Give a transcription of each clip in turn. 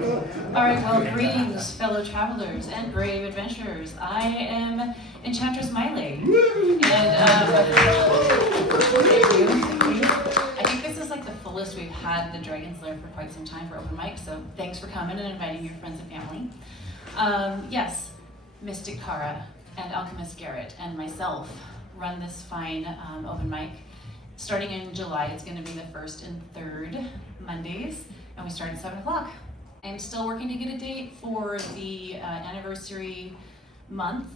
All right, well, greetings, fellow travelers and brave adventurers. I am Enchantress Maile, and thank you. I think this is like the fullest we've had the Dragon's Lair for quite some time for open mic, so thanks for coming and inviting your friends and family. Yes, Mystic Kara and Alchemist Garrett and myself run this fine open mic. Starting in July, it's going to be the first and third Mondays, and we start at 7 o'clock. I'm still working to get a date for the anniversary month.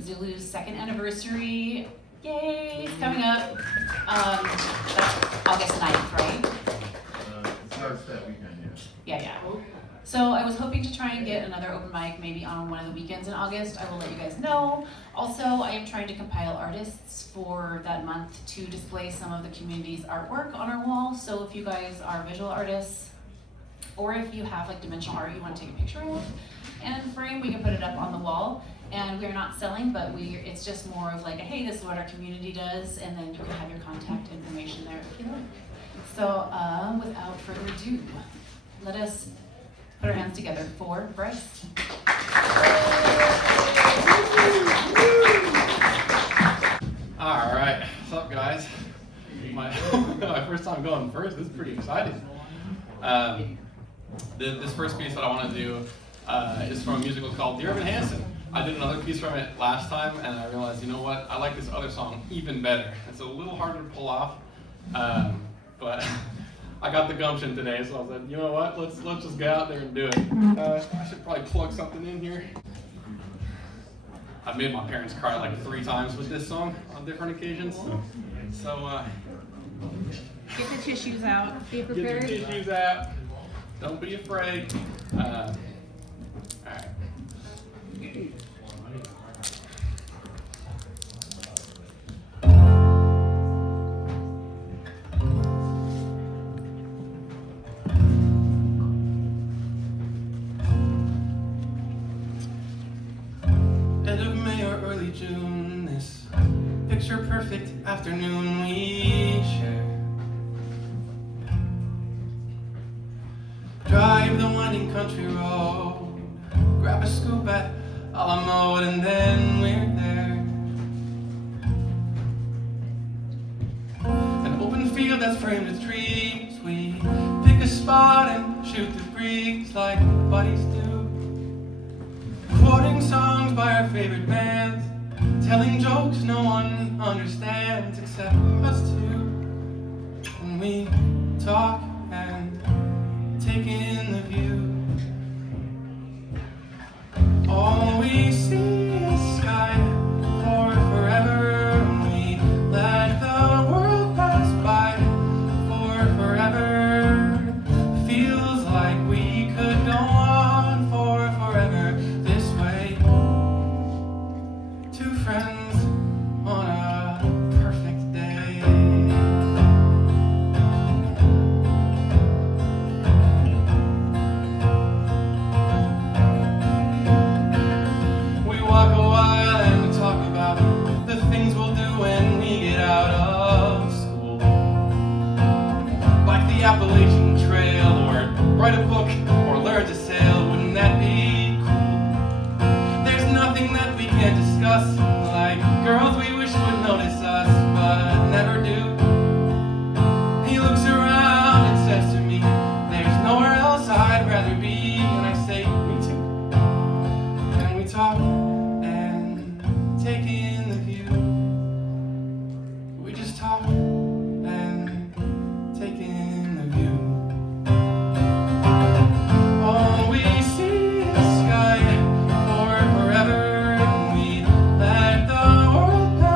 Zulu's second anniversary, yay, is coming up. That's August 9th, right? It starts that weekend, yeah. Yeah. So I was hoping to try and get another open mic maybe on one of the weekends in August. I will let you guys know. Also, I am trying to compile artists for that month to display some of the community's artwork on our wall. So if you guys are visual artists, or if you have like dimensional art you want to take a picture of and frame, we can put it up on the wall. And we're not selling, but it's just more of like, hey, this is what our community does, and then you can have your contact information there if you like. So without further ado, let us put our hands together for Bryce. All right, what's up, guys? My first time going first. This is pretty exciting. This first piece that I want to do is from a musical called Dear Evan Hansen. I did another piece from it last time, and I realized, you know what? I like this other song even better. It's a little harder to pull off, but I got the gumption today, so I said, you know what? Let's just get out there and do it. I should probably plug something in here. I've made my parents cry like 3 times with this song on different occasions. So get the tissues out. Be prepared. Get your tissues out. Don't be afraid. All right. End of May or early June, this picture perfect afternoon we share. Drive the winding country road, grab a scoop at a la mode, and then we're there. An open field that's framed with trees, we pick a spot and shoot the breeze like buddies do. Quoting songs by our favorite bands, telling jokes no one understands except us two. And we talk and take in the view. All we see is sky for forever, and we let the world pass by for forever. Feels like we could go on for forever this way. 2 friends on a perfect day. We walk a while and we talk about the things we'll do when we get out of school, like the Appalachian Trail, or write a book, or learn to sail. Wouldn't that be cool? There's nothing that we can't discuss, like girls we wish would notice us but never do. He looks around and says to me, there's nowhere else I'd rather be, and I say, me too. And we talk and take in the view. We just talk and take in the view. All we see is sky for forever, and we let the world pass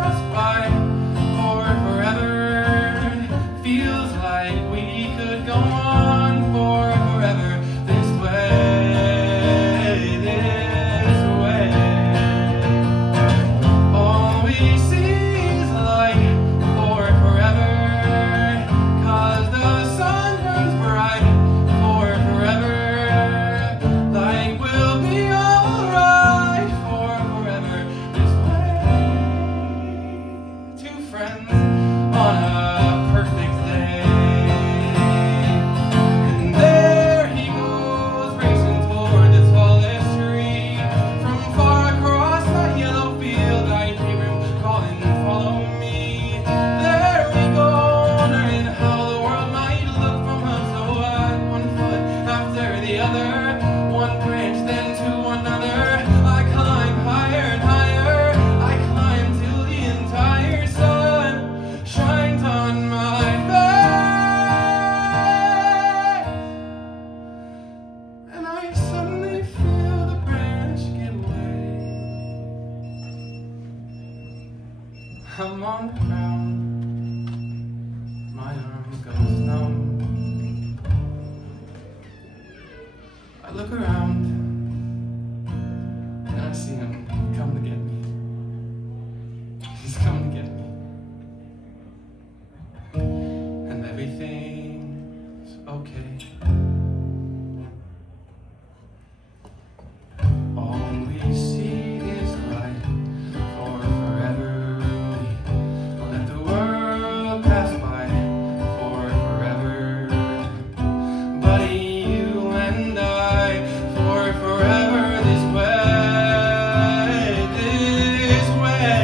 on the ground. My arm goes numb. I look around and I see him come to get me. He's coming to get me. And everything's okay. All we see is light for forever. We let the world pass by for forever. Buddy, you and I, for forever this way, this way.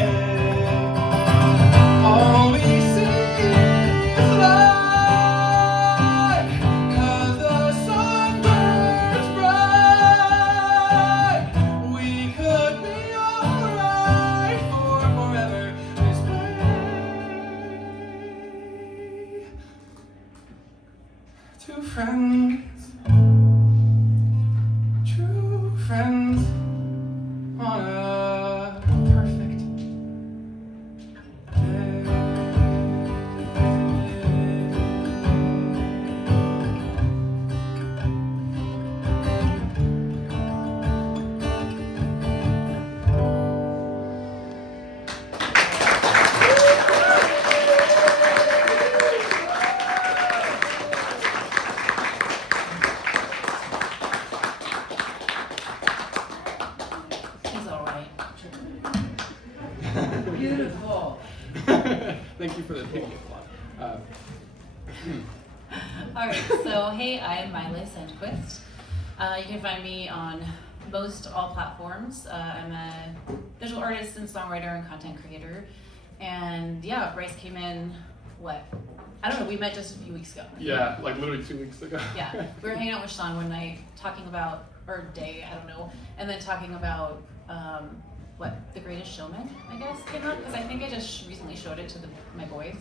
All we see is light, 'cause the sun burns bright. We could be alright for forever this way. Two friends, true friends, on a perfect day. He's all right. Beautiful. Thank you for the piggy applause. All right, so hey, I am Maile Sandquist. You can find me on most all platforms. I'm a visual artist and songwriter and content creator. And yeah, Bryce came in, what? I don't know, we met just a few weeks ago. Yeah, like literally 2 weeks ago. Yeah, we were hanging out with Sean one night, talking about, or day, I don't know, and then talking about, what, The Greatest Showman, I guess, came out, because I think I just recently showed it to my boys.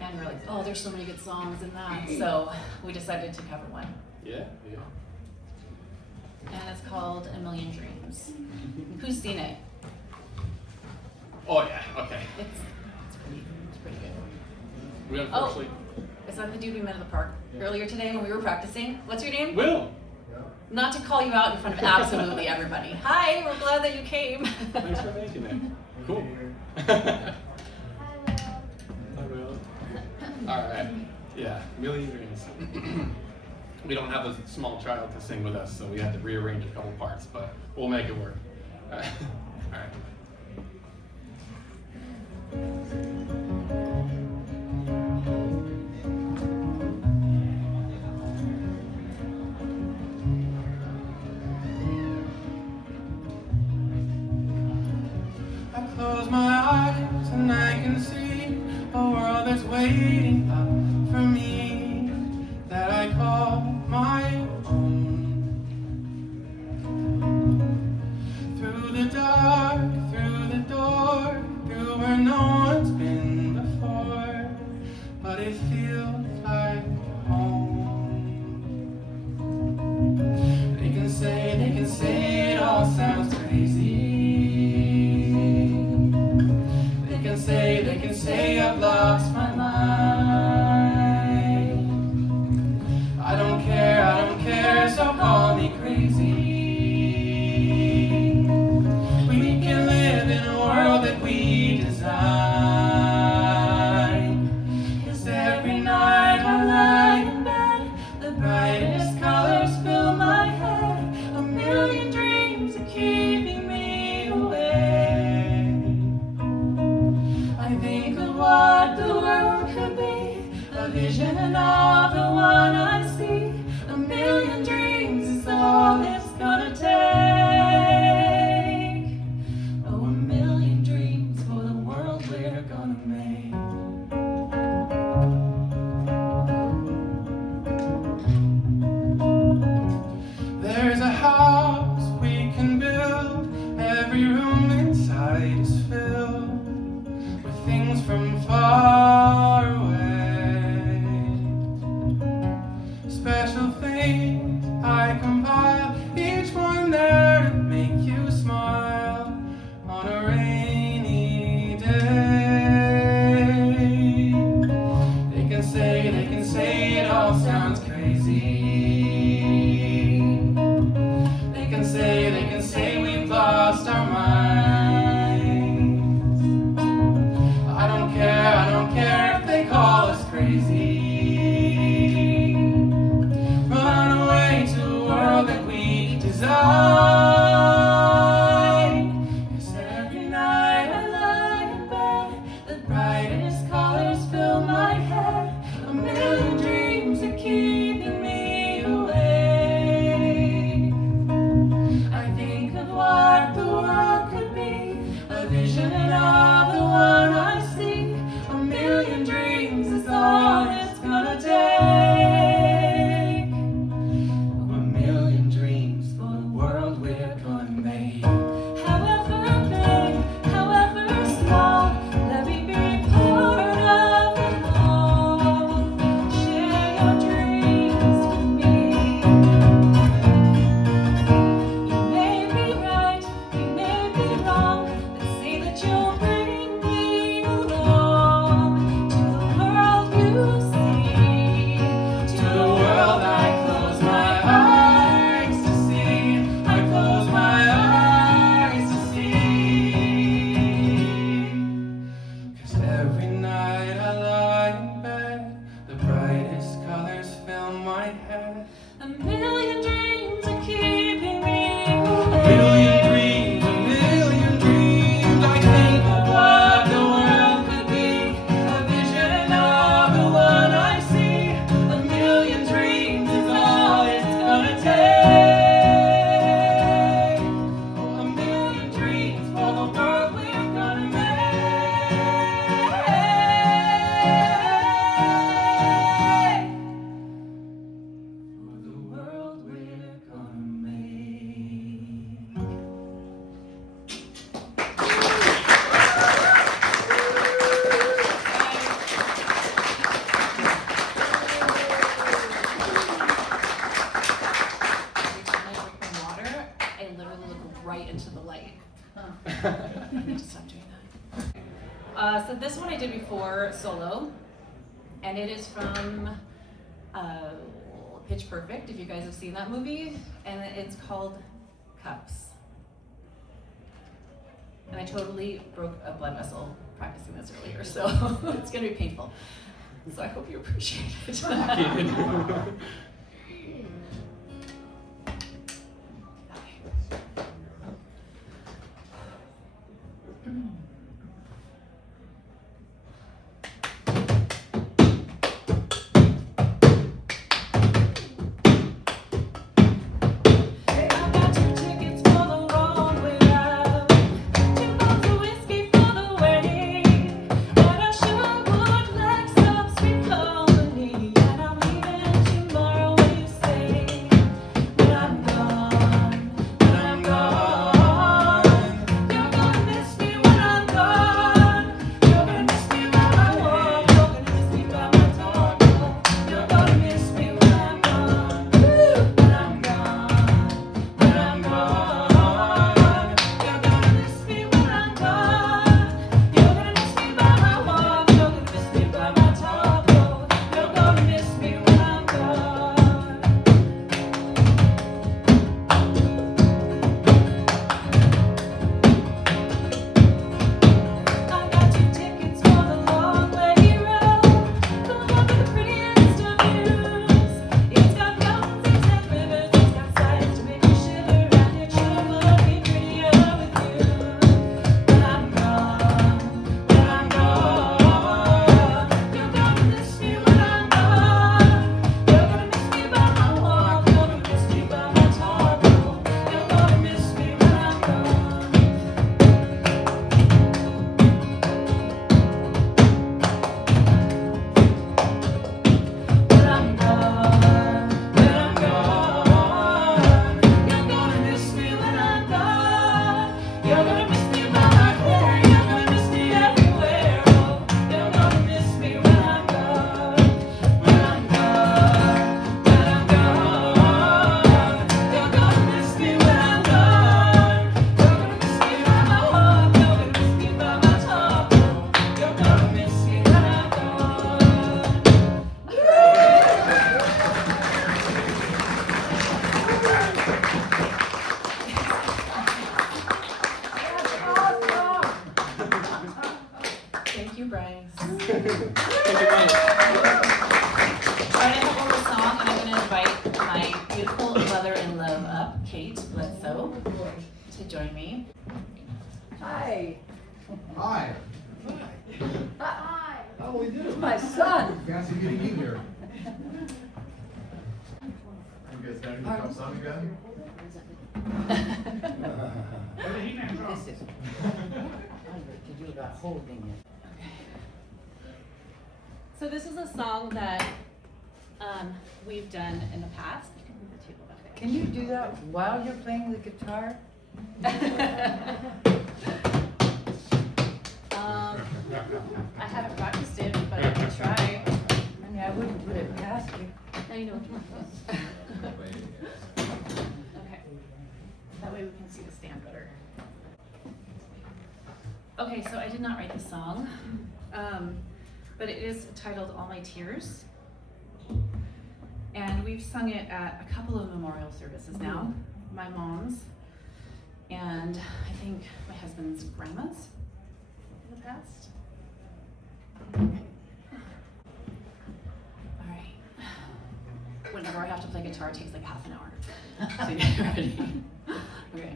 And we were like, oh, there's so many good songs in that, so we decided to cover one. Yeah, yeah. And it's called A Million Dreams. Who's seen it? Oh yeah, okay. It's pretty good. We unfortunately. Is that the dude we met at the park earlier today when we were practicing? What's your name? Will! Not to call you out in front of absolutely everybody. Hi, we're glad that you came. Thanks for making it. Cool. Hi, Will. Alright. Yeah, Million Dreams. We don't have a small child to sing with us, so we had to rearrange a couple parts, but we'll make it work. Alright. I close my eyes and I can see a world that's waiting up for me, that I call my own. Through the dark, through the door, through where no one's been before, but it feels like home. They can say it all sounds crazy. They can say I've lost my mind. I don't care, so call me crazy. We can live in a world that we design. 'Cause every night I lie in bed, the brightest colors fill my head. A million dreams are keeping me awake. I think of what the world could be, a vision of the one I see. A million dreams is all it's design. 'Cause every night I lie in bed, the brightest colors fill my head. A million dreams are keeping me awake. I think of what the world could be, a vision of the one I see. A million dreams is all it's gonna take. A million dreams for the world we're gonna make. However big, however small, let me be part of them all. Share your dreams with me. You may be right, you may be wrong, but say that you'll bring me along to the world you see, to the world I close my eyes to see. I close my eyes to see. 'Cause every night I lie in bed, the brightest colors fill my head. A million dreams are keeping me awake. A million dreams, a million dreams. I think of what the world could be, a vision of the one I see. A million dreams is all it's gonna take. A million dreams for the world we're gonna make. For the world we're gonna make. Every time I drink my water, I literally look right into the light. I need to stop doing that. So this one I did before solo, and it is from Pitch Perfect, if you guys have seen that movie, and it's called Cups. And I totally broke a blood vessel practicing this earlier, so it's gonna be painful. So I hope you appreciate it. I got 2 tickets for the wrong way out, 2 bottles of whiskey for the wedding, and I sure would like some sweet company. And I'm leaving tomorrow to join me. Hi. Hi. Hi. How we do? My son. Fancy meeting you here. You guys got any cups on you guys? This is to do about holding it. So this is a song that we've done in the past. You can move the table that way. Can you do that while you're playing the guitar? I haven't practiced it, but I can try. I mean, I wouldn't put it past you. Now you know what you're doing. Okay. That way we can see the stand better. Okay, so I did not write the song, but it is titled All My Tears. And we've sung it at a couple of memorial services now. My mom's, and I think my husband's grandma's in the past. Okay. All right. Whenever I have to play guitar, it takes like half an hour. So get ready. Okay.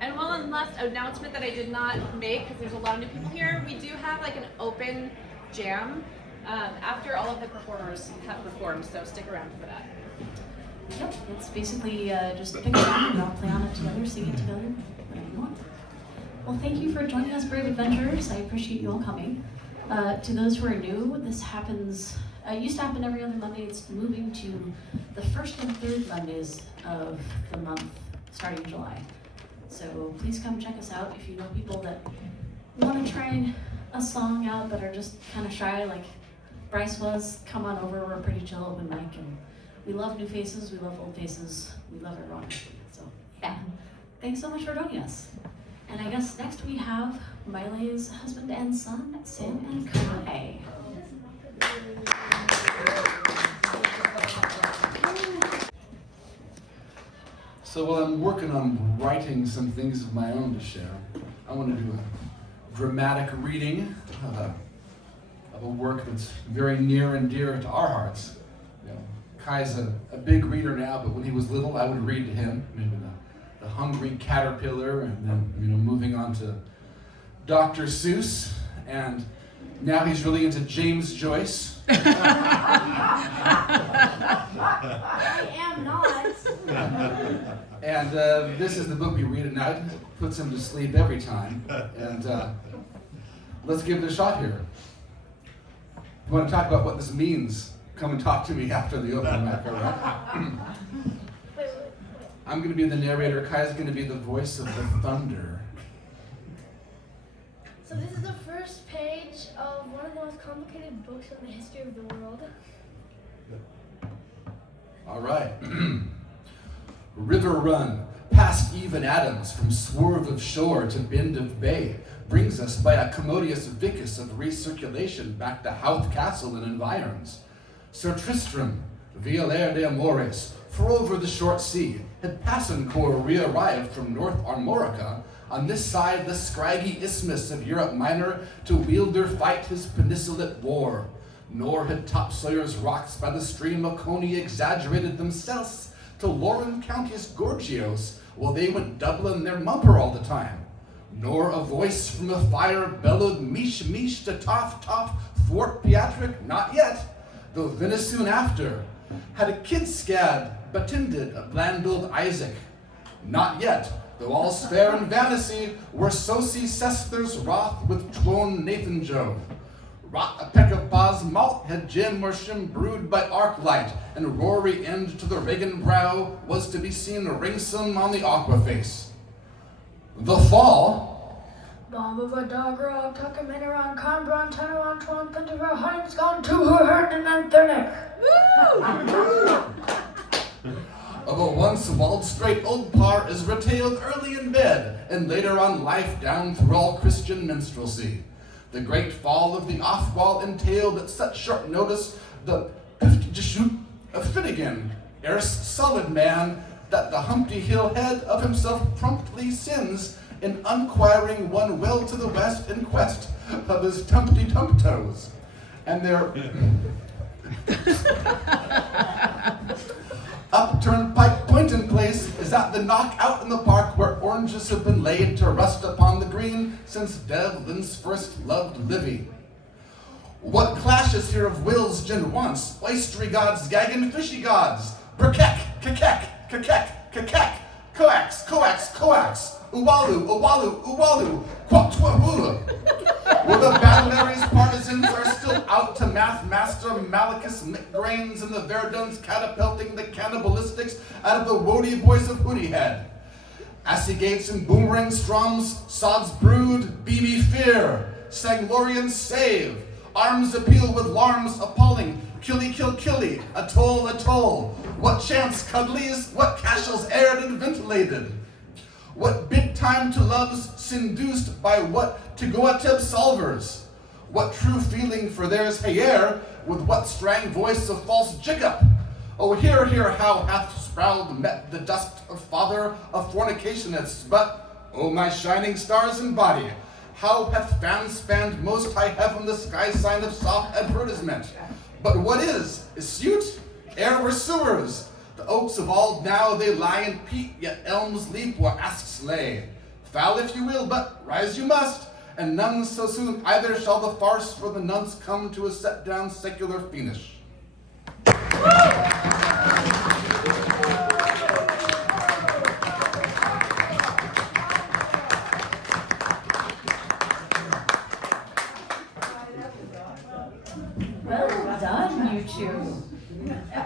And one last announcement that I did not make, because there's a lot of new people here, we do have like an open jam after all of the performers have performed, so stick around for that. Yep, it's basically just pick a song and all play on it together, sing it together, whatever you want. Well, thank you for joining us, Brave Adventurers. I appreciate you all coming. To those who are new, this happens, used to happen every other Monday. It's moving to the first and third Mondays of the month, starting in July. So please come check us out if you know people that want to try a song out but are just kind of shy like Bryce was. Come on over, we're a pretty chill open mic, and we love new faces, we love old faces, we love everyone. So yeah, thanks so much for joining us. And I guess next we have Maile's husband and son, Sam and Kai. So while I'm working on writing some things of my own to share, I want to do a dramatic reading of a work that's very near and dear to our hearts. You know, Kai's a big reader now, but when he was little, I would read to him, maybe the Hungry Caterpillar, and then moving on to Dr. Seuss, and now he's really into James Joyce. I am not. And this is the book we read at night. It puts him to sleep every time. And let's give it a shot here. If you want to talk about what this means, come and talk to me after the open mic, all right? Wait. I'm going to be the narrator. Kai's going to be the voice of the thunder. So this is the first page of one of the most complicated books in the history of the world. All right. River run, past even Adams, from swerve of shore to bend of bay, brings us by a commodious vicus of recirculation back to Howth Castle and environs. Sir Tristram, via Lair de Amores, for over the short sea, had Passencore re-arrived from North Armorica, on this side the scraggy isthmus of Europe Minor, to wield or fight his peninsulate war. Nor had Topsawyer's rocks by the stream of Coney exaggerated themselves to Lauren County's Gorgios, while they went doubling their mumper all the time. Nor a voice from a fire bellowed meesh meesh to toff toff thwart Beatric, not yet, though venison after. Had a kid scad, batinded a blandled Isaac, not yet, though all's fair in vanity, were Soci Cesther's wrath with Twone Nathan Jove. Rot a peck of Baz malt had Jim or Shim brewed by arc light, and rory end to the Regan brow was to be seen ringsome on the aqua face. The fall. Bomb of a dog rock, tuck a minute around Conbron, turn around Tron, Pinter, Heinz gone to her herd and then their neck. Of a once walled straight old par is retailed early in bed, and later on life down through all Christian minstrelsy. The great fall of the off-wall entailed at such short notice the shoot of Finnegan, erst solid man, that the Humpty Hill head of himself promptly sins in unquiring one well to the west in quest of his tumpty tump toes. And their upturned pike point in place is at the knock out in the park where oranges have been laid to rust upon the green since Devlin's first loved Livy. What clashes here of wills gin wants, oystery gods, gaggin' fishy gods, brikek, kakek, kakek, kakek, coax, coax, coax, uwalu, uwalu, uwalu, quatwahula. Where the Battleary's partisans are still out to math master Malachus McGrains and the Verduns catapulting the cannibalistics out of the woady boys of Hoodyhead. Assy-gates and boomerang stroms, sods brood, beamy fear, Sanglorian save, arms appeal with larms appalling, killy kill killy, atoll atoll. What chance cuddlies, what cashels aired and ventilated? What big time to loves seduced by what Tigoatib solvers? What true feeling for theirs hayer with what strang voice of false jigup? Oh, hear how hath Sproud met the dust of father of fornicationists, but, oh my shining stars and body, how hath fan spanned most high heaven the sky sign of soft advertisement? But what is suit? Air were sewers. The oaks of all now they lie in peat, yet elms leap where asks lay. Foul if you will, but rise you must, and none so soon either shall the farce for the nuns come to a set down secular finish. Well done, you two.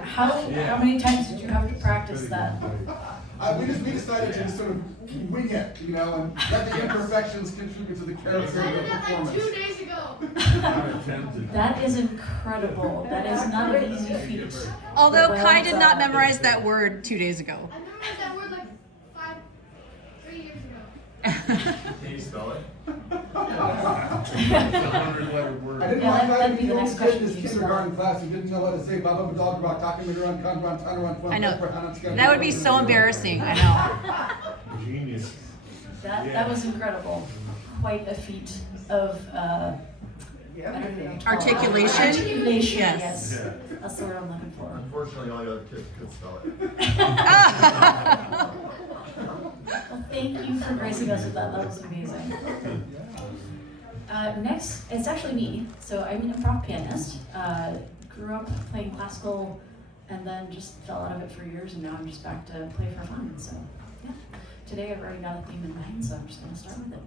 How many times did you have to practice that? We decided to just sort of wing it, you know, and let the imperfections contribute to the character of the performance. 2 days ago. That is incredible. That is not an easy feat. Although Well Kai did not done. memorize that word 2 days ago. I memorized that word like 3 years ago. Can you spell it? I didn't Yeah, like that'd be the the next old kid question. in his You kindergarten class who didn't know what to say. Baba dog rock, talking me around, conrun, tunaran, I know. That would be so embarrassing, I know. Genius. That was incredible. Quite a feat of Articulation? Articulation, Yes. yes. That's the word I'm looking for. Unfortunately, all the other kids could spell it. Well, thank you for gracing us with that. That was amazing. Next, it's actually me. So I'm an improv pianist. Grew up playing classical and then just fell out of it for years, and now I'm just back to play for fun. So yeah, today I've already got a theme in mind, so I'm just gonna start with it.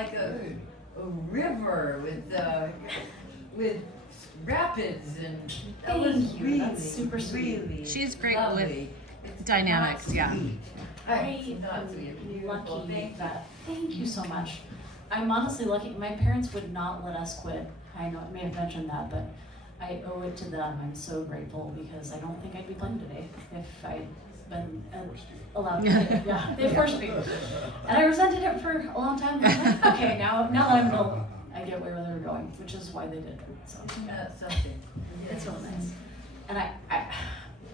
like a river with rapids and that was Thank you. really, That's super sweet. really She's great lovely. with It's dynamics, not yeah. sweet. I It's not sweet. am Beautiful. lucky Thank that. Thank you so much. I'm honestly lucky. My parents would not let us quit. I know I may have mentioned that, but I owe it to them. I'm so grateful because I don't think I'd be playing today if I'd been allowed to play. Yeah, they forced me, and I resented it for a long time. I was like, okay, now I'm old. I get where they were going, which is why they did it. So That's something. it's really nice. And I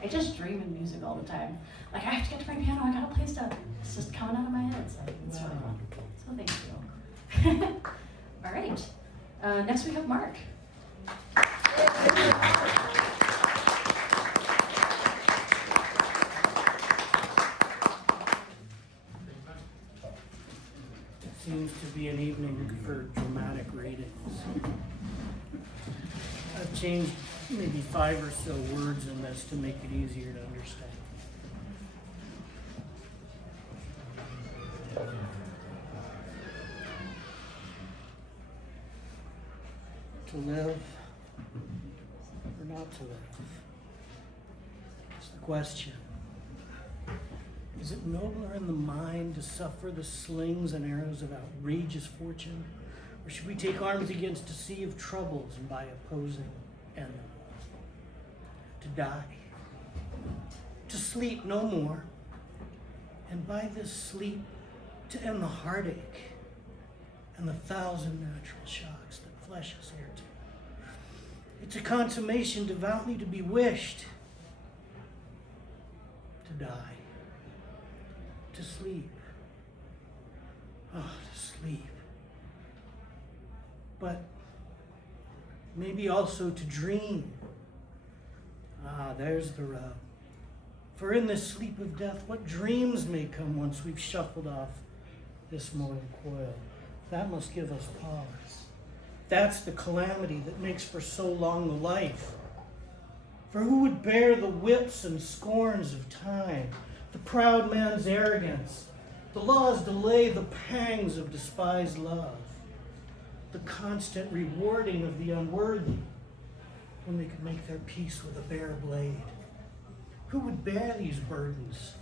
just dream in music all the time. Like I have to get to my piano. I gotta play stuff. It's just coming out of my head. So it's really fun. So thank you. All right. Next we have Mark. Seems to be an evening for dramatic readings. I've changed maybe 5 or so words in this to make it easier to understand. To live or not to live? It's the question. Is it nobler in the mind to suffer the slings and arrows of outrageous fortune? Or should we take arms against a sea of troubles and by opposing enemies? To die. To sleep no more. And by this sleep to end the heartache and the 1,000 natural shocks that flesh is heir to. It's a consummation devoutly to be wished. To die. To sleep. Oh, to sleep. But maybe also to dream. Ah, there's the rub. For in this sleep of death, what dreams may come once we've shuffled off this mortal coil? That must give us pause. That's the calamity that makes for so long a life. For who would bear the whips and scorns of time? The proud man's arrogance, the law's delay, the pangs of despised love, the constant rewarding of the unworthy when they could make their peace with a bare blade. Who would bear these burdens,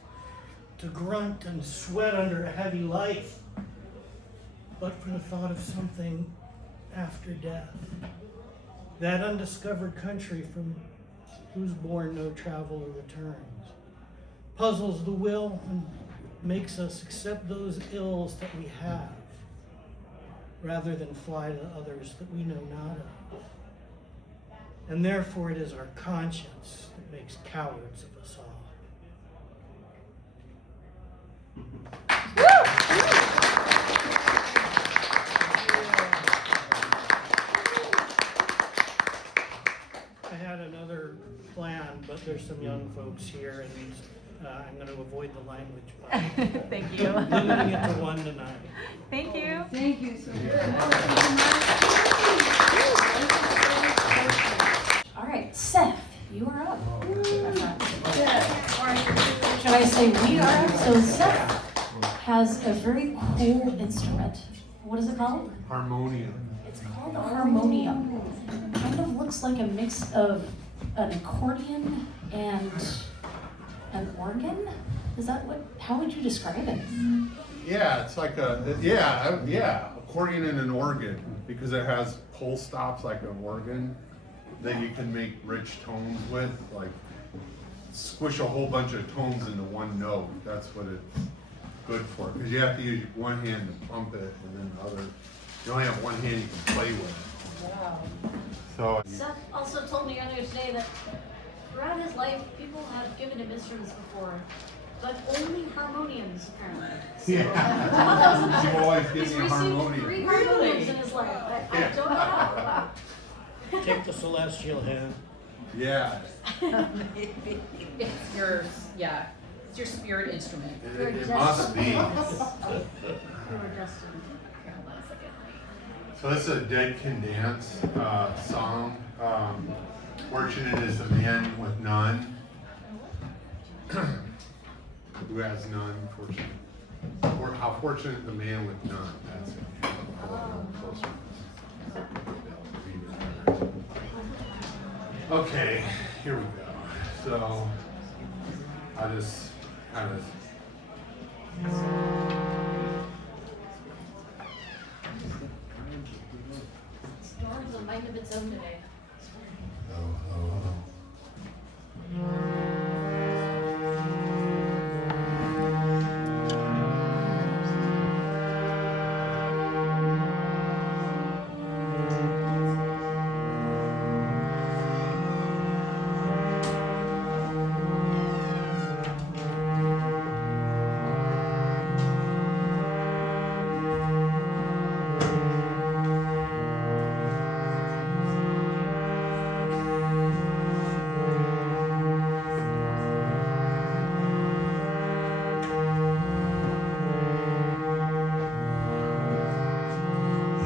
to grunt and sweat under a heavy life, but for the thought of something after death, that undiscovered country from whose bourne no traveler returns, puzzles the will and makes us accept those ills that we have, rather than fly to others that we know not of. And therefore it is our conscience that makes cowards of us all. I had another plan, but there's some young folks here, and I'm going to avoid the language by Thank you. limiting it to 1 tonight. Thank you. Thank you so much. All right, Seth, you are up. Or should I say we are up? So Seth has a very cool instrument. What is it called? Harmonium. It's called a harmonium. Kind of looks like a mix of an accordion and an organ. Is that what? How would you describe it? Yeah, it's like accordion and an organ, because it has pull stops like an organ that you can make rich tones with, like squish a whole bunch of tones into one note. That's what it's good for, because you have to use one hand to pump it, and then the other, you only have one hand you can play with. Wow. So Seth also told me earlier today that throughout his life, people have given him instruments before, but only harmoniums, apparently. So, yeah, you always give he's me a received harmonium. 3 harmoniums in his life. I don't know how. Wow. Take the celestial hand. Yeah, It's your, yeah, it's your spirit instrument. it must be. You were destined. Here, hold on a second. So this is a Dead Can Dance song. Fortunate is the man with none, who has none, fortunate. Or how fortunate the man with none. That's it. A little closer. Okay, here we go. So I just kind of. Storm has a mind of its own today.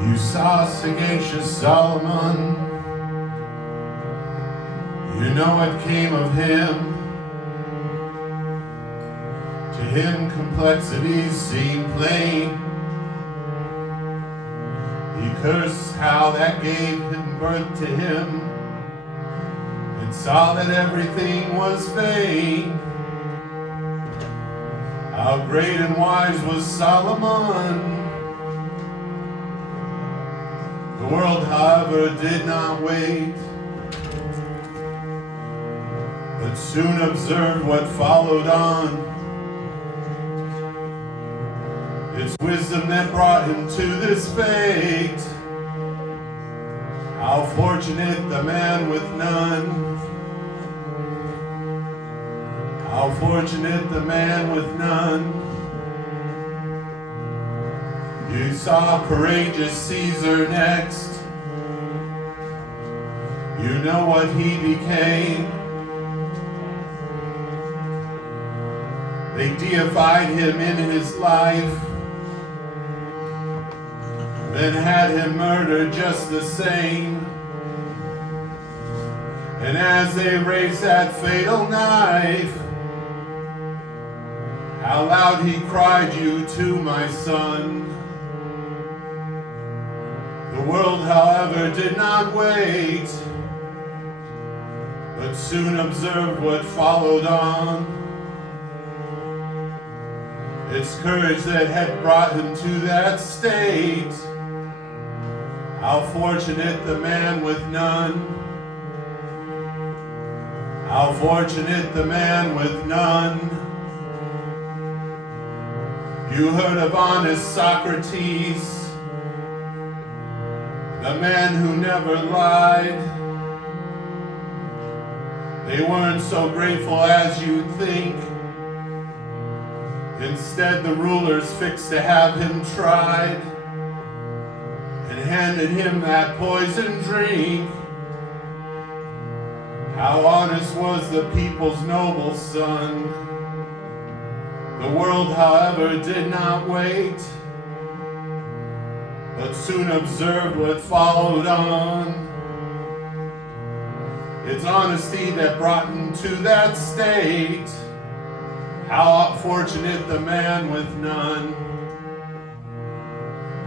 You saw sagacious Solomon, you know what came of him. To him complexities seem plain. He cursed how that gave him birth to him, and saw that everything was vain. How great and wise was Solomon. The world, however, did not wait, but soon observed what followed on. It's wisdom that brought him to this fate. How fortunate the man with none. How fortunate the man with none. You saw courageous Caesar next. You know what he became. They deified him in his life, then had him murdered just the same. And as they raised that fatal knife, how loud he cried you to my son. The world, however, did not wait, but soon observed what followed on. It's courage that had brought him to that state. How fortunate the man with none. How fortunate the man with none. You heard of honest Socrates, the man who never lied. They weren't so grateful as you'd think. Instead, the rulers fixed to have him tried and handed him that poison drink. How honest was the people's noble son. The world, however, did not wait, but soon observed what followed on. It's honesty that brought him to that state. How fortunate the man with none.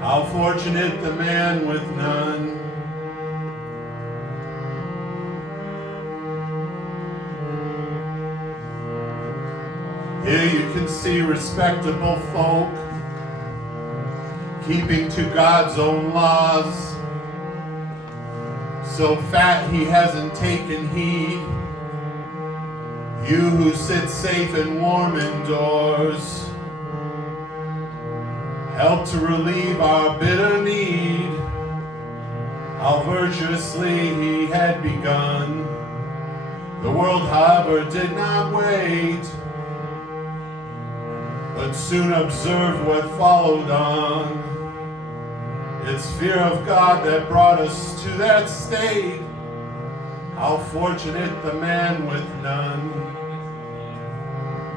How fortunate the man with none. Here you can see respectable folk keeping to God's own laws. So fat he hasn't taken heed. You who sit safe and warm indoors, help to relieve our bitter need. How virtuously he had begun. The world, however, did not wait, but soon observed what followed on. It's fear of God that brought us to that state. How fortunate the man with none.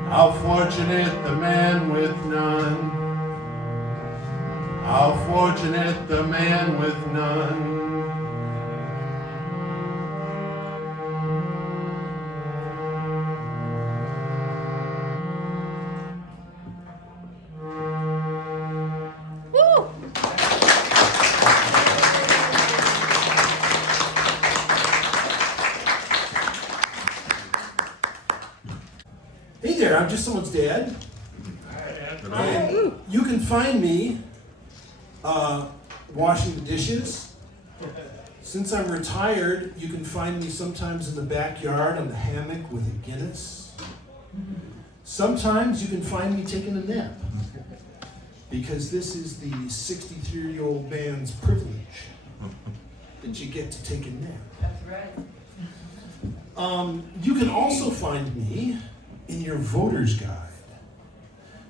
How fortunate the man with none. How fortunate the man with none. I'm just someone's dad. And you can find me washing the dishes. Since I'm retired, you can find me sometimes in the backyard on the hammock with a Guinness. Sometimes you can find me taking a nap. Because this is the 63-year-old man's privilege that you get to take a nap. That's right. You can also find me in your voter's guide.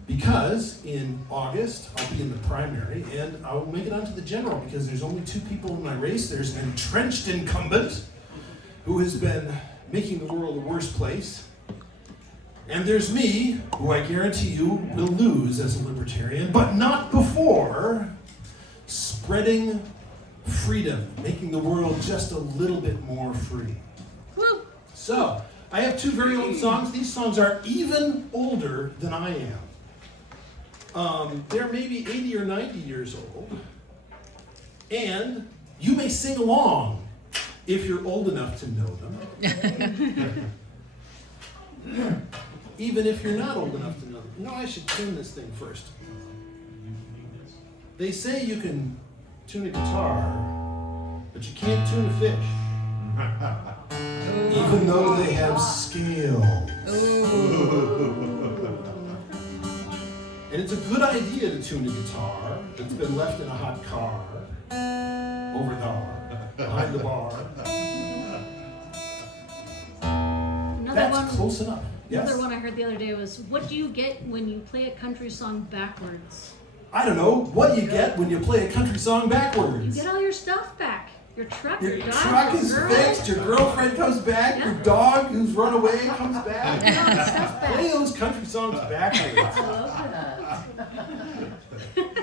Because in August, I'll be in the primary, and I will make it onto the general because there's only 2 people in my race. There's an entrenched incumbent who has been making the world a worse place. And there's me, who I guarantee you will lose as a libertarian, but not before spreading freedom, making the world just a little bit more free. Woo. So, I have 2 very old songs. These songs are even older than I am. They're maybe 80 or 90 years old. And you may sing along if you're old enough to know them. Even if you're not old enough to know them. You know, I should tune this thing first. They say you can tune a guitar, but you can't tune a fish. Even though they have scales. And it's a good idea to tune a guitar that's been left in a hot car, over there, behind the bar. That's close enough. Yes? Another one I heard the other day was, what do you get when you play a country song backwards? I don't know. What do you get when you play a country song You backwards? get all your stuff back. Your truck, Your your dog, truck your is girl. fixed, your girlfriend comes back, your dog who's run away comes back. Get all the stuff back. Play those country songs backwards. I love that.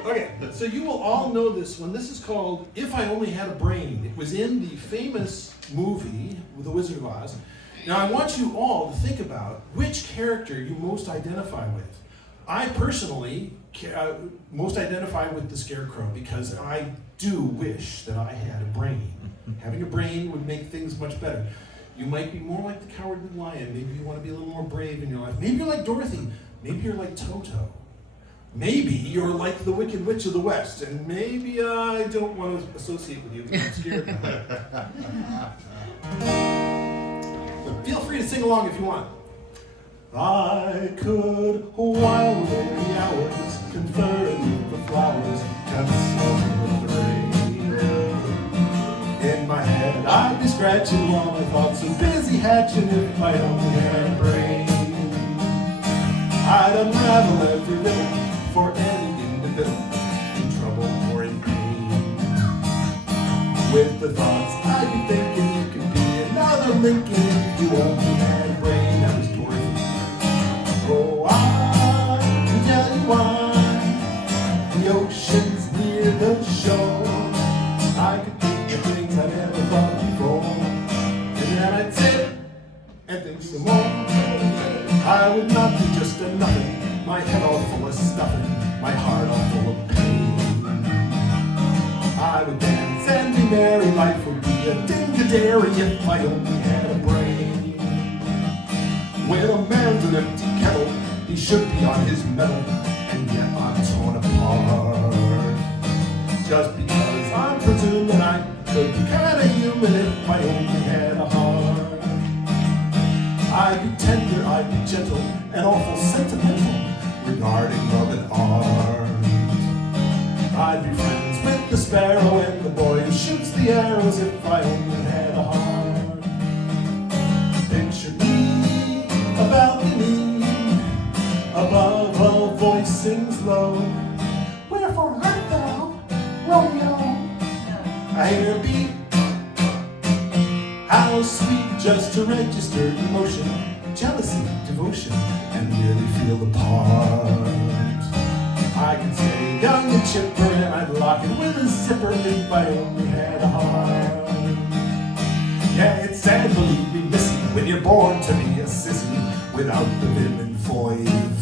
Okay, so you will all know this one. This is called If I Only Had a Brain. It was in the famous movie, The Wizard of Oz. Now I want you all to think about which character you most identify with. I personally most identify with the Scarecrow because I do wish that I had a brain. Having a brain would make things much better. You might be more like the Cowardly Lion. Maybe you want to be a little more brave in your life. Maybe you're like Dorothy. Maybe you're like Toto. Maybe you're like the Wicked Witch of the West. And maybe I don't want to associate with you because I'm scared of you. But feel free to sing along if you want. I could while away the hours, conferring with the flowers, consoling with the rain. In my head I'd be scratching while my thoughts are busy hatching if I only had a brain. I'd unravel every riddle for any individual in trouble or in pain. With the thoughts I'd be thinking you could be another Lincoln if you only had a brain. That was Dorothy. Oh, I can tell you why the ocean's near the shore. I could think of things I never thought before, and then I'd sit and think some more. I would not be just a nothing, my head all full of stuffing, my heart all full of pain. I would dance and be merry, life would be a ding-a-dairy if I only had a brain. When a man's an empty kettle, he should be on his mettle, and yet I'm torn apart. Just because I'm presuming I could be kinda human if I only had a heart. I'd be tender, I'd be gentle, and awful sentimental regarding love and art. I'd be friends with the sparrow and the boy who shoots the arrows if I only had a heart. Picture me, a balcony, above a voice sings low. Wherefore art thou, Romeo? I hear a beat. How sweet just to register emotion, jealousy, devotion, and really feel the part. I could stay young and chipper and I'd lock it with a zipper if I only had a heart. Yeah, it's sad, believe me, missy, when you're born to be a sissy without the vim and foive.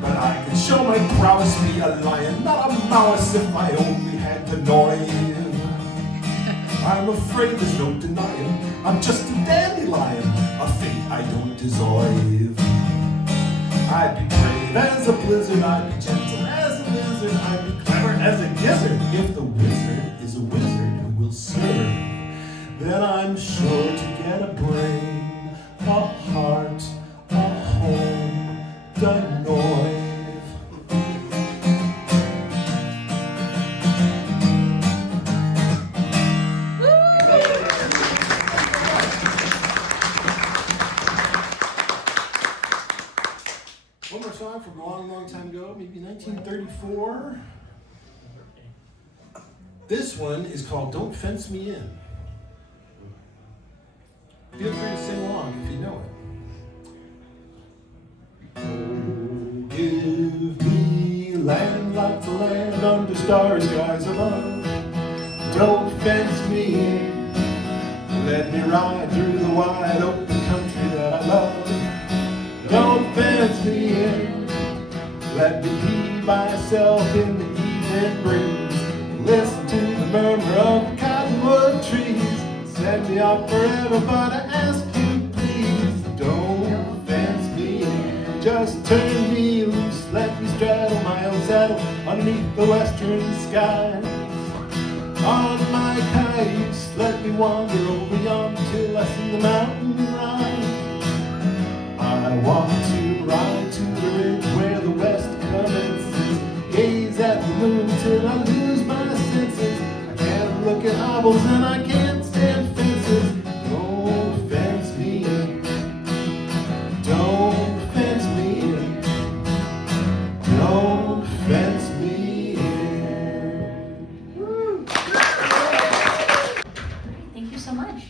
But I could show my prowess, be a lion, not a mouse, if I only had the noive. I'm afraid there's no denying, I'm just a dandelion, a fate I don't deserve. I'd be brave as a blizzard, I'd be gentle as a lizard, I'd be clever as a gizzard. If the wizard is a wizard who will serve, then I'm sure to get a brain, a heart, a home, the noise. One more song from a long, long time ago, maybe 1934. This one is called Don't Fence Me In. Feel free to sing along if you know it. Oh, give me land like the land under starry skies above. Don't fence me in. Let me ride through the wide open country that I love. Don't fence me in. Let me be myself in the evening breeze. Listen to the murmur of the cottonwood trees. Send me off forever, but I ask you please, don't fence me in. Just turn me loose, let me straddle my own saddle underneath the western skies. On my cayuse, let me wander over yonder till I see the mountain rise. I want to ride to the ridge where the west commences. Gaze at the moon till I lose my senses. I can't look at hobbles and I can't stand fences. Don't fence me in. Don't fence me in. Don't fence me in. All right, thank you so much.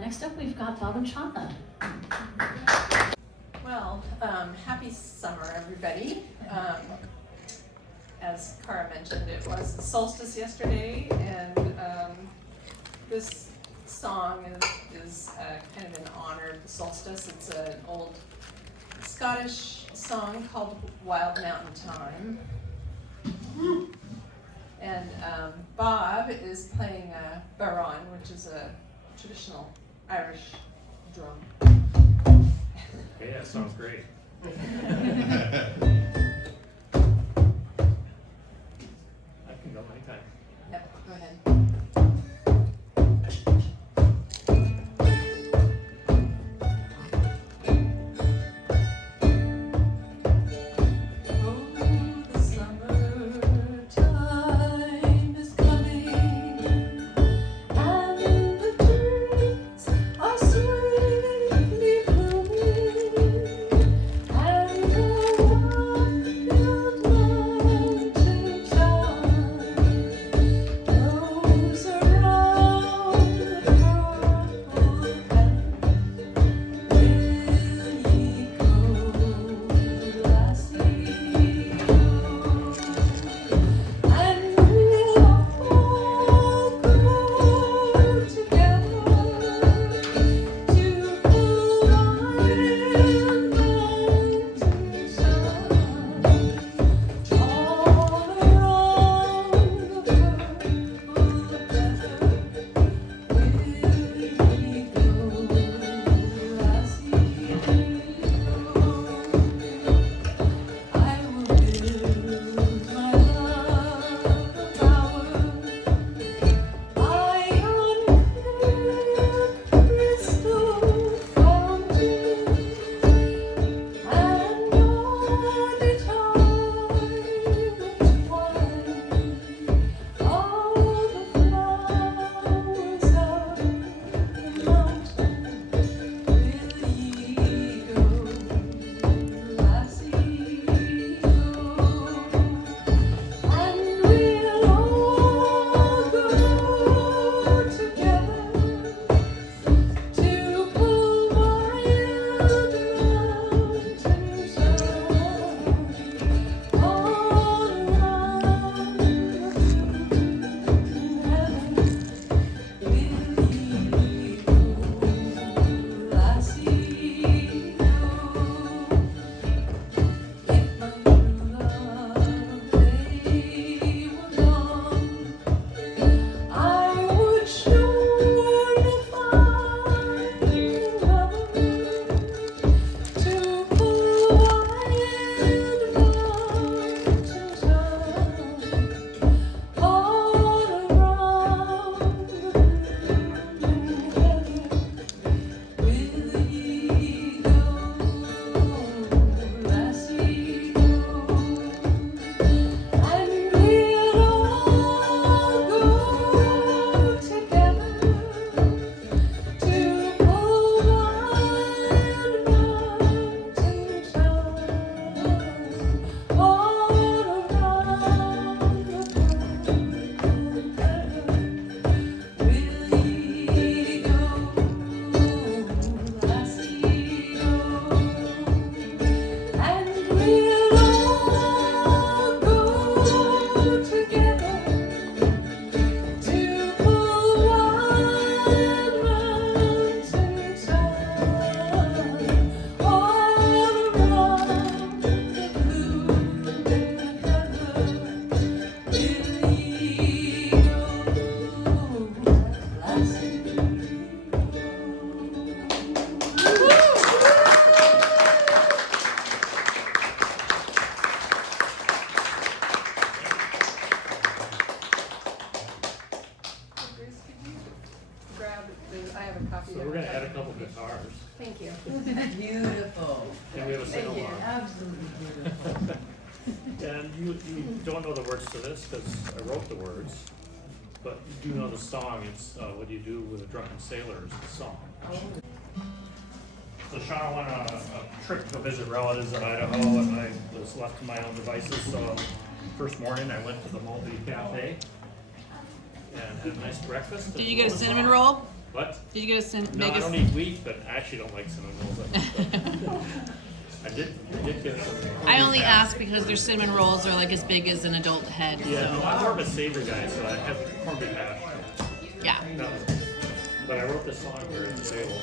Next up, we've got Bob and Chana. Well, happy summer, everybody. As Cara mentioned, it was the solstice yesterday, and this song is kind of in honor of the solstice. It's an old Scottish song called Wild Mountain Time. And Bob is playing a baron, which is a traditional Irish drum. Yeah, sounds great. I can go anytime. Yep, go ahead. Sweetly blooming, and the So we're gonna add a couple guitars. Thank you. Beautiful. And we have a Thank you. sing-along. Absolutely beautiful. And you don't know the words to this, because I wrote the words, but you do know the song. It's What Do You Do With a Drunken Sailor is the song. So Shauna went on a trip to visit relatives in Idaho, and I was left to my own devices. So first morning I went to the Mulvey Cafe and had a nice breakfast. Did you get a cinnamon roll? What? Did you get a No, I don't eat wheat, but I actually don't like cinnamon rolls. I did get some. I only ask because their cinnamon rolls are like as big as an adult head. Yeah, So. no, I'm more of a savory guy, so I have corned beef hash. Yeah. No, but I wrote this song for the table.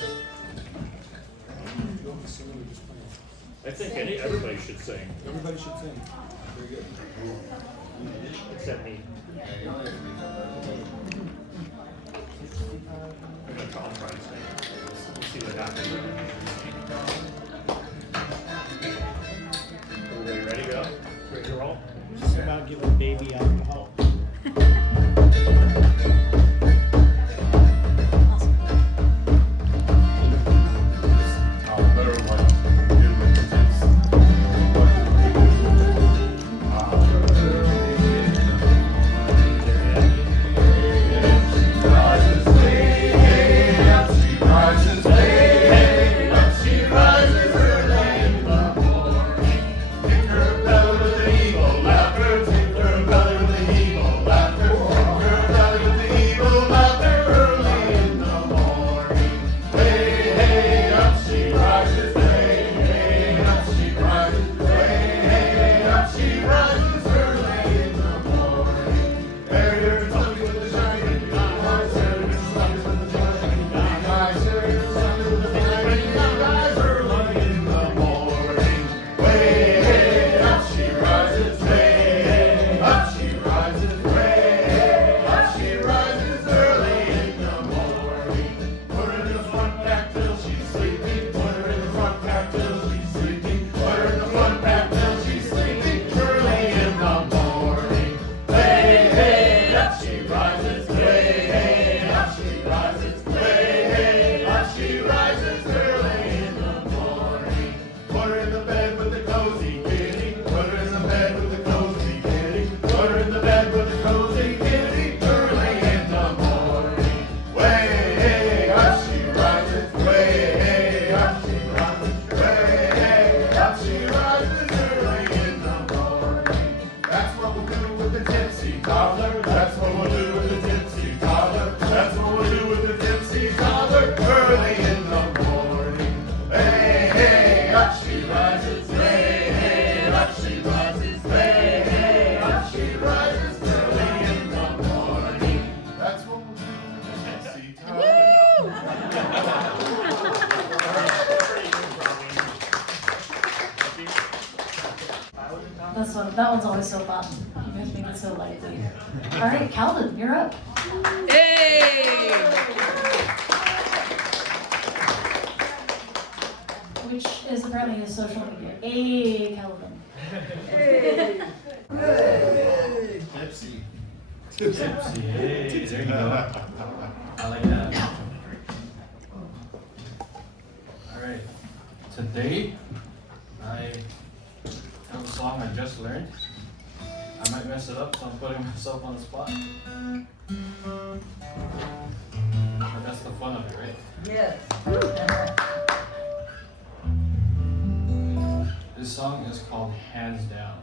I think everybody should sing. Everybody should sing. Very good. Except me. I'm gonna try to sing. We'll see what happens. Everybody ready to go? Ready to roll? Just about giving baby alcohol. That one's always so fun. You guys make it so lively. All right, Calvin, you're up. Hey! Which is apparently his social media. Hey, Calvin. Hey. Good. Tipsy. Tipsy. Hey, there you go. I like that. Alright. Today, I have a song I just learned. I might mess it up, so I'm putting myself on the spot. But that's the fun of it, right? Yes. This song is called Hands Down.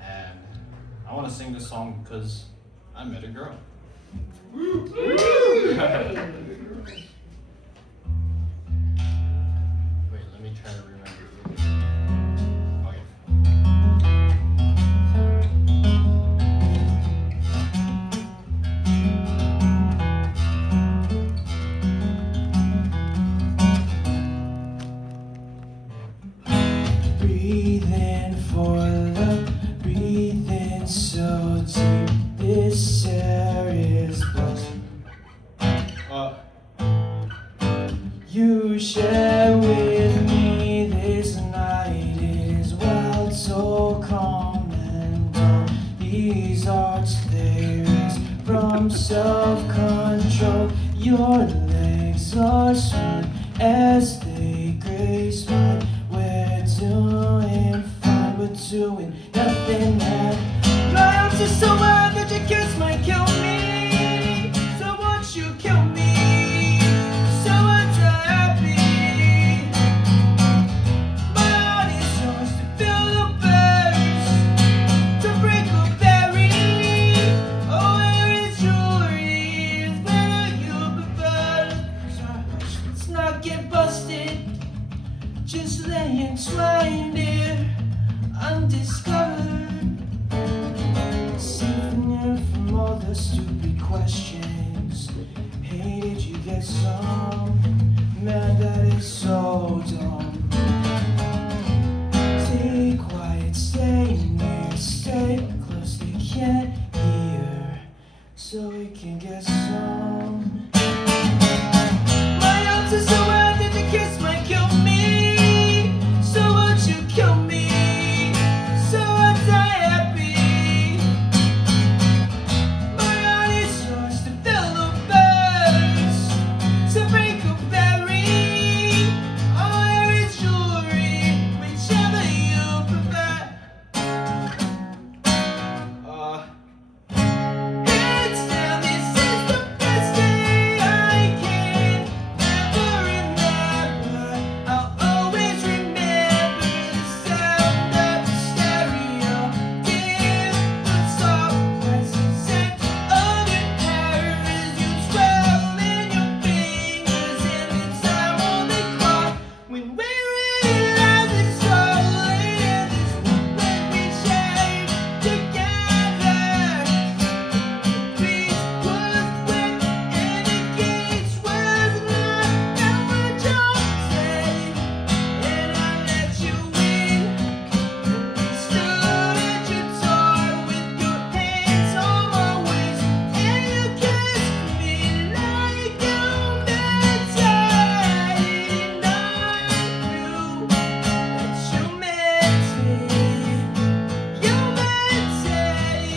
And I want to sing this song because I met a girl. Wait, let me try to remember. Breathe in for love, breathe in so deep. This air is blessed. You share with me this night is wild, so calm and calm. These hearts they race from self-control. Your legs are smooth as they grace mine. We're doing fine, we're doing nothing now. My arms are so wide that your kiss might kill me. So won't you kill me? So I'm happy. My heart is yours to fill the burst, to break a berry. Oh, where is yours? Where you prefer? So let's not get busted. Just lay entwined here, undiscovered. Souvenir from all the stupid questions. Hey, did you get some? Man, that is so dumb. Stay quiet, stay near, stay close, they can't hear, so we can get some. My arms are so wide that the kiss might kill me. So won't you kill me? So I'll die happy. My heart is yours to fill the burst, to break a berry. Oh, where is jewelry, whichever you prefer. Hands down, this is the best day I can ever remember. I'll always remember the sound of the stereo. Dim but soft as the scent of your hair as you swirl in your fingers in the time on the clock. When we realize it's rolling, this when we share together. Trees was wet and the gates was locked, and we're jolted, and I let you in. Stood at your door with your hands on my waist, and you kissed me like you meant it. And I knew that you meant it. You meant it.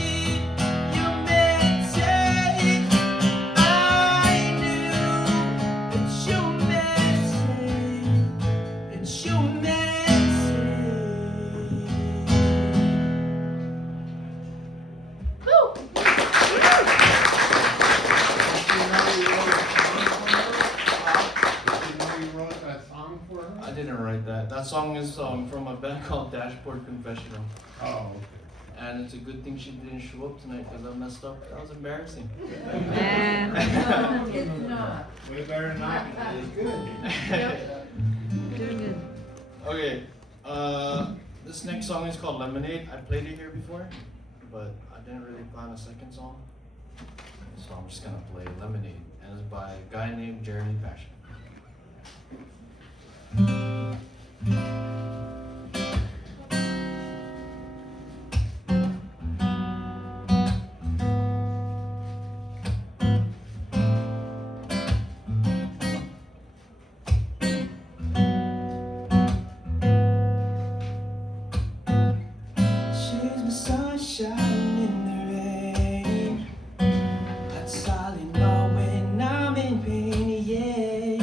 You meant it. I knew that you meant it. That you meant it. Did you know you wrote that song for her? I didn't write that. That song is from a band called Dashboard Confessional. Oh, okay. And it's a good thing she didn't show up tonight because I messed up. That was embarrassing. No, it's not. Way better than I did. Okay, this next song is called Lemonade. I played it here before, but I didn't really plan a second song. So I'm just gonna play Lemonade, and it's by a guy named Jeremy Passion. She's my sunshine in the rain. That's solid know when I'm in pain, yeah.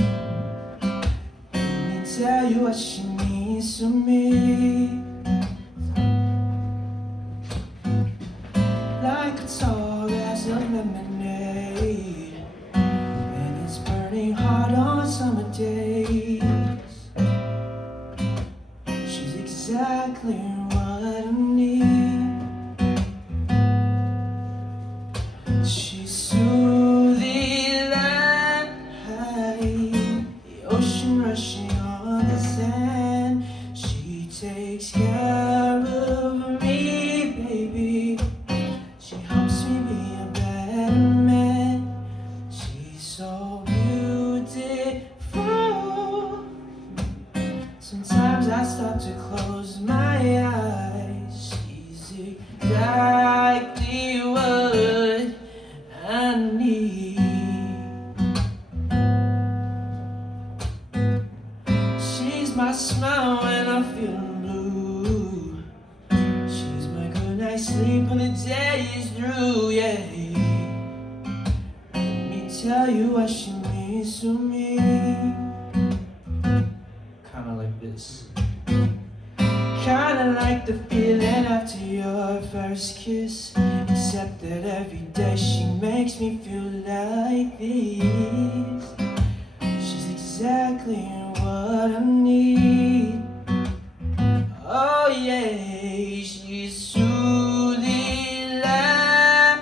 Let me tell you what she means to me. Like a tall glass of lemonade, and it's burning hot on summer days. She's exactly what I need. She's soothing like the ocean rushing on the sand. She takes care of me, baby. She helps me be a better man. She's so beautiful. Sometimes I stop to close my eyes. She's exactly what I need. She's my smile when I'm feeling blue. She's my good night's sleep when the day is through, yeah. Let me tell you what she means to me. Kinda like this. Kinda like the feeling after your first kiss. Except that every day she makes me feel like this. She's exactly what I need. Oh yeah, she's soothing like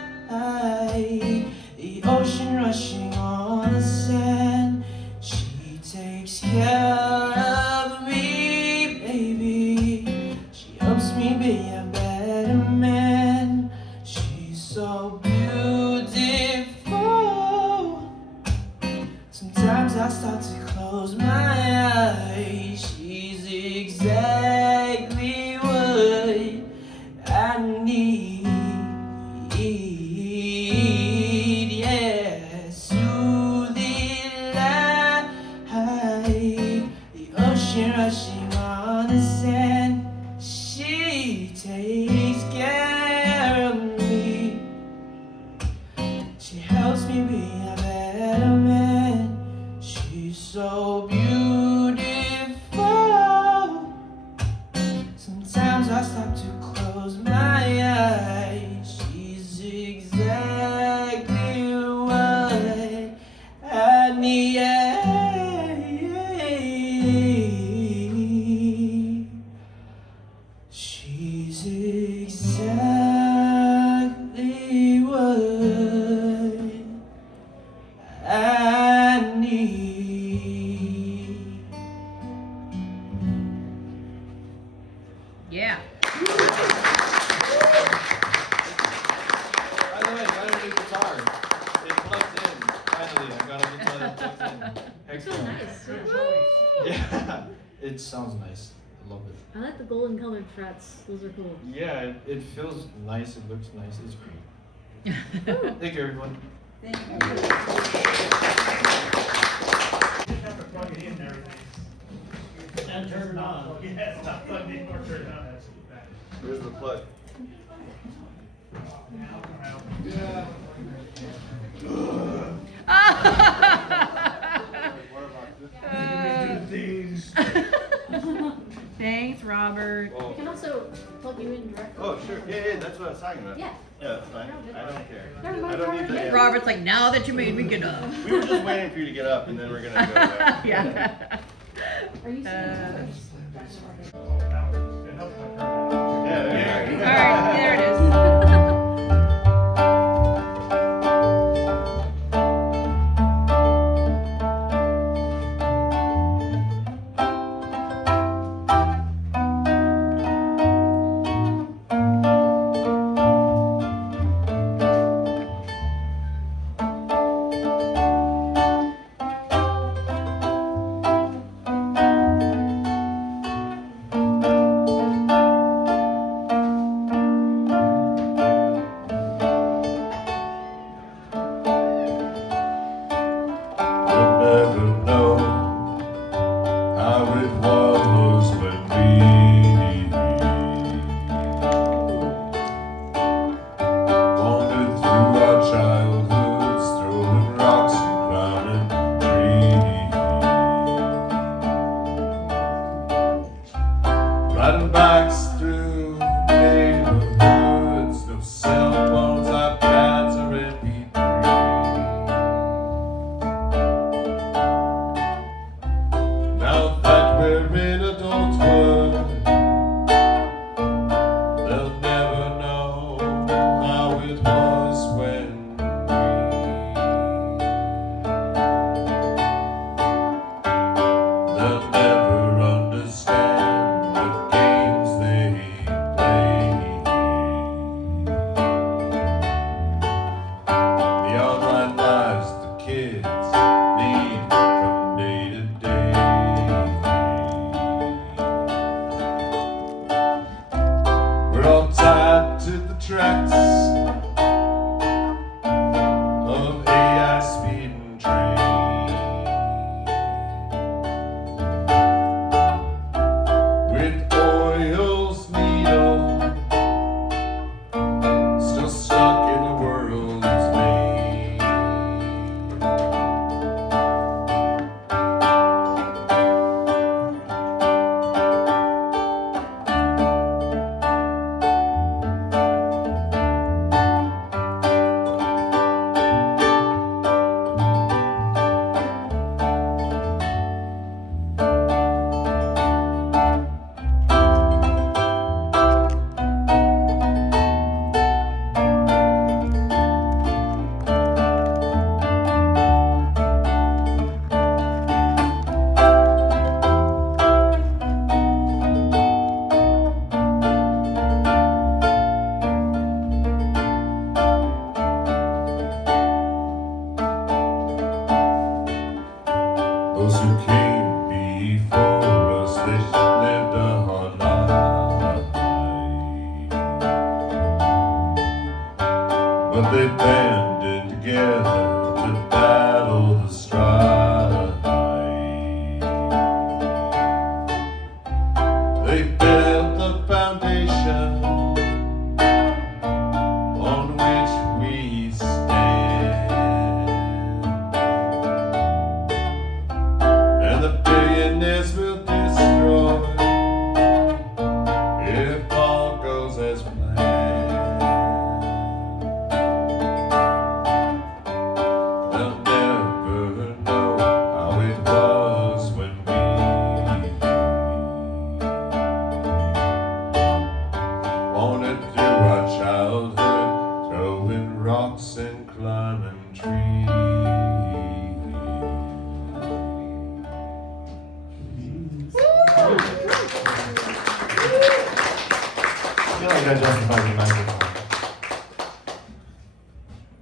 the ocean rushing on the sand. She takes care of me, baby. She helps me be a better man. She's so beautiful. Sometimes I start to close my eyes. She's exactly what I need. Yeah, soothing like the ocean rushing on the sand. She takes care of me. She helps me be a better man. She's so beautiful. Sometimes I stop to close my eyes. She's exactly what I need. She's exactly what I need. Yeah. By the way, got a new guitar. It plugged in. Finally, I got a guitar that plugs in. It's so nice. Yeah. It sounds nice. I love it. I like the golden colored frets. Those are cool. Yeah, it feels nice. It looks nice. It's great. Thank you, everyone. Thank you. You have to plug it in and everything. And turn it on. Yeah, it's not plugged in or turned on, that's bad. Where's the plug? Thanks, Robert. We can also plug you in directly. Oh, sure. Yeah, that's what I was talking about. Yeah. Yeah, that's fine. I don't care. Never mind, I don't need Robert. the. Robert's like, now that you made me get up. We were just waiting for you to get up, and then we're gonna go back. Yeah. Are you Yeah, All right, there it is. but they banded together to battle the strife. They built the foundation on which we stand, and the billionaires will destroy if all goes as planned. They'll never know how it was when we wandered through our childhood, throwing rocks and climbing trees. I feel like that justifies the microphone.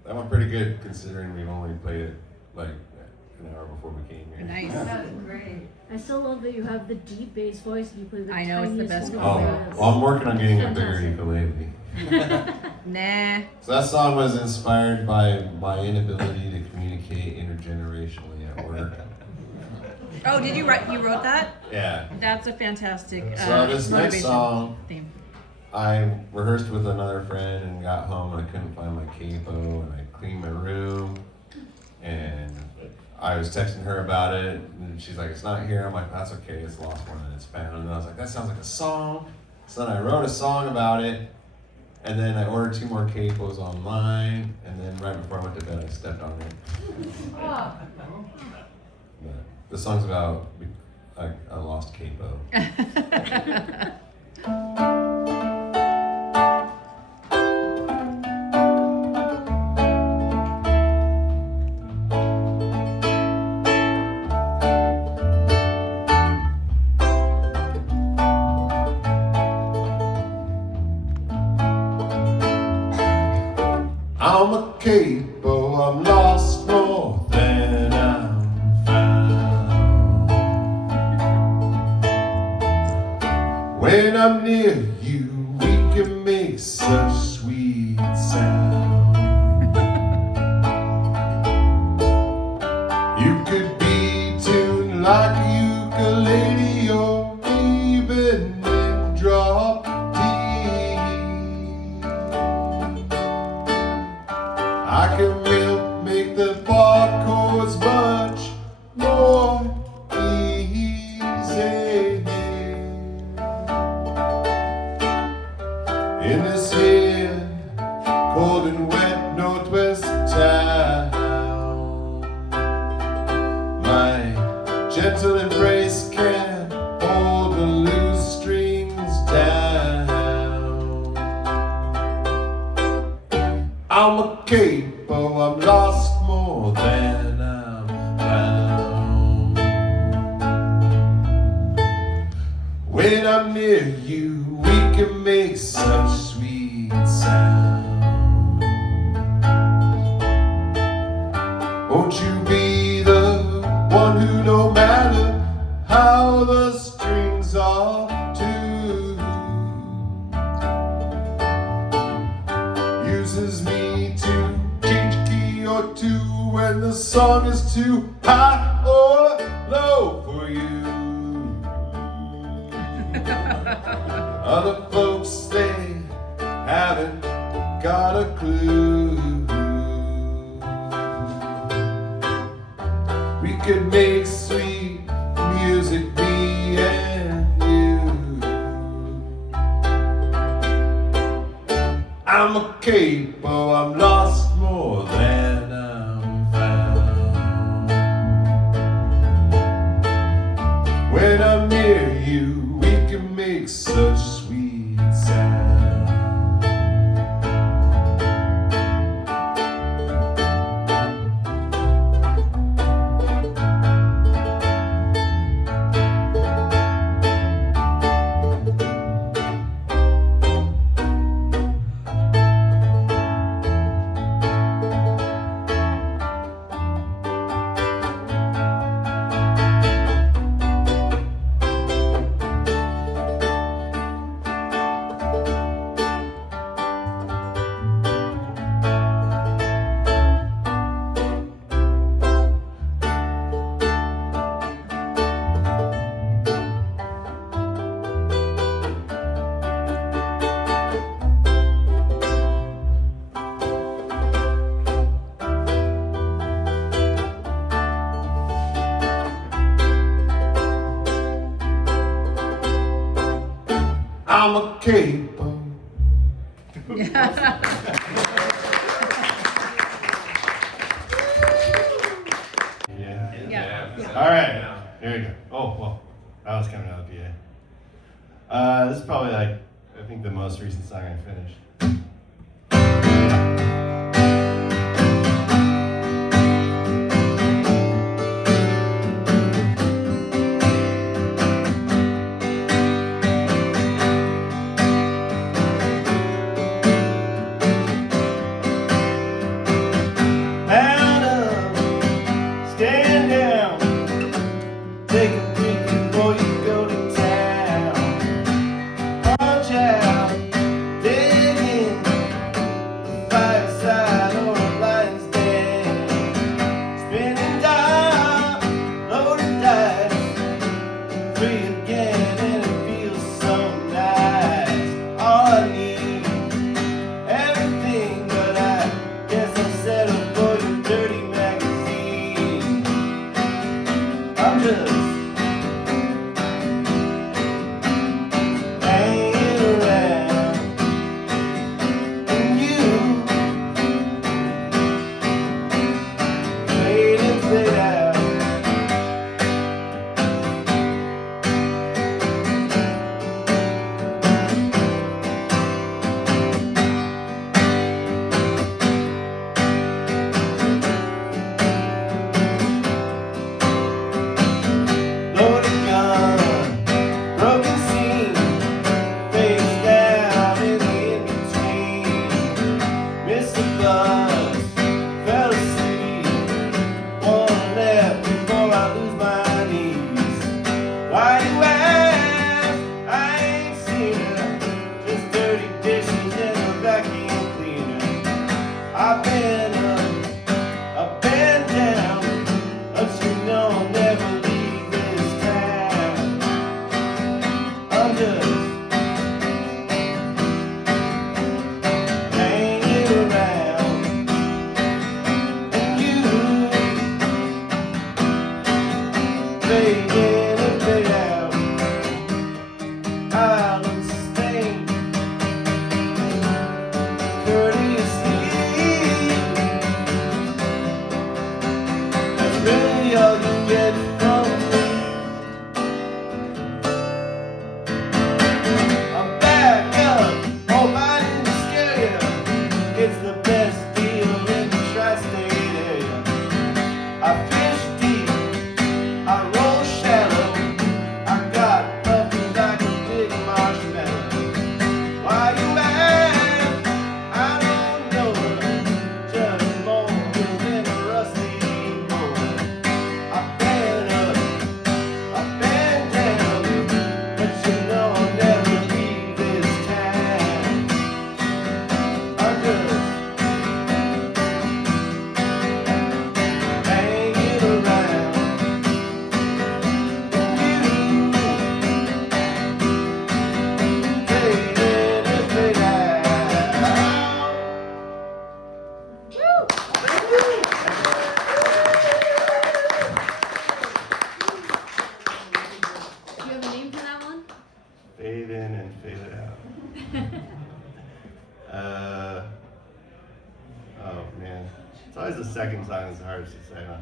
That went pretty good considering we only played it like an hour before we came here. Nice. That's great. I still love that you have the deep bass voice and you play the I know, it's the tiniest best little combo. bass. Well, I'm working on getting a bigger Fantastic. ukulele. Nah. So that song was inspired by my inability to communicate intergenerationally at work. Oh, did you write? You wrote that? Yeah. That's a fantastic. So this next motivation song, theme. I rehearsed with another friend and got home and I couldn't find my capo and I cleaned my room and I was texting her about it and she's like, it's not here. I'm like, that's okay, it's lost one and it's found. And I was like, that sounds like a song. So then I wrote a song about it and then I ordered 2 more capos online and then right before I went to bed I stepped on it. But the song's about a lost capo. I'm a capo, I'm lost more than I'm found. When I'm near you, we can make such sweet sound. You could be tuned like a ukulele or even in drop D. I can make the bar chords much more easy. In this here cold and wet northwest town, my gentle embrace can hold the loose strings down. I'm a capo, I'm lost more than I'm found. When I'm near you, we can make such sweet sound. Won't you be the one who, no matter how the strings are tuned, uses me to change a key or two when the song is too high or low for you. Other folks, they haven't got a clue. We could make sweet music, me and you. I'm a capo, I'm lost more than I'm found. When I'm near you, we can make such sweet sound. capo. Yeah. All right. Here we go. Oh, well, that was coming out of the PA. This is probably like, I think the most recent song I finished. Mount up, stand down, take a drink before you go to town. Punch out, dig in, fireside or a lion's den. Spinning dial, loaded dice, free again and it feels so nice. All I need, everything, but I guess I'll settle for your dirty magazine. I'm just hanging around, and you played and played out. Loaded gun, broken scene, face down in the in-between. Missed the bus, fell asleep, one left before I lose my knees. Why you ask? I ain't seen her, just dirty dishes and a vacuum cleaner. I've been up, I've been down, but you know I'll never leave this town. I'm just hanging around, and you fade in and fade out. I'll sustain courteously. That's really all you get from me. I'm back up, hope I didn't scare you. It's the best deal in the tri-state area. I fish deep, I roll shallow, I got puffy like a big marshmallow. Why you ask? I don't know her, just more than a rusty boy. I've been up, I've been down, but you know I'll never leave this town. I'm just hanging around, you fade in and fade out. Do you have a name for that one? Fade in and fade it out. Oh man, it's always the second song that's the hardest to say, huh?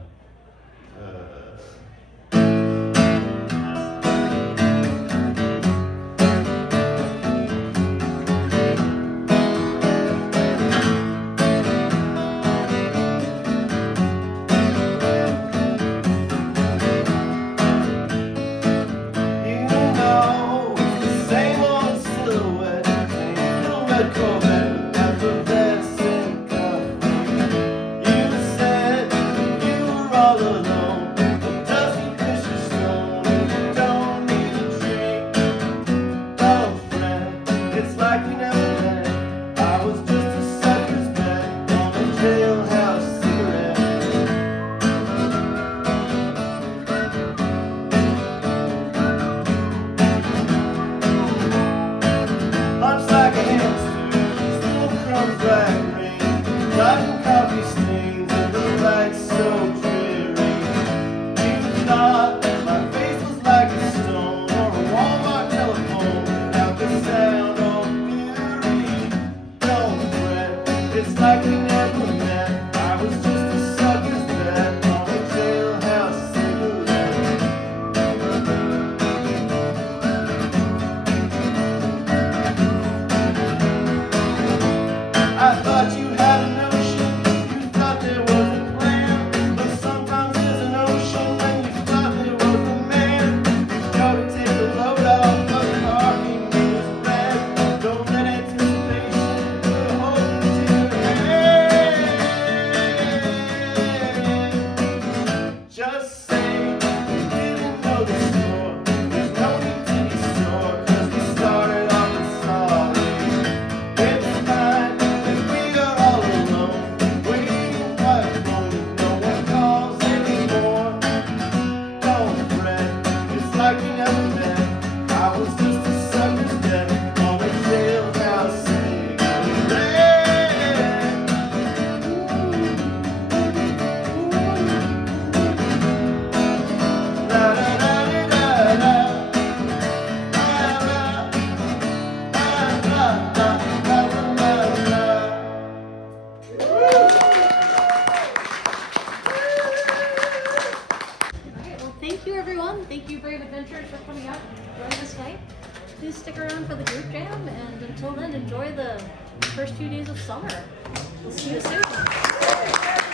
You know, it's the same old silhouette, same little red Corvette with effervescent coffee. You said you were all alone, but Merriment Jam, and until then, enjoy the first few days of summer. We'll see you soon.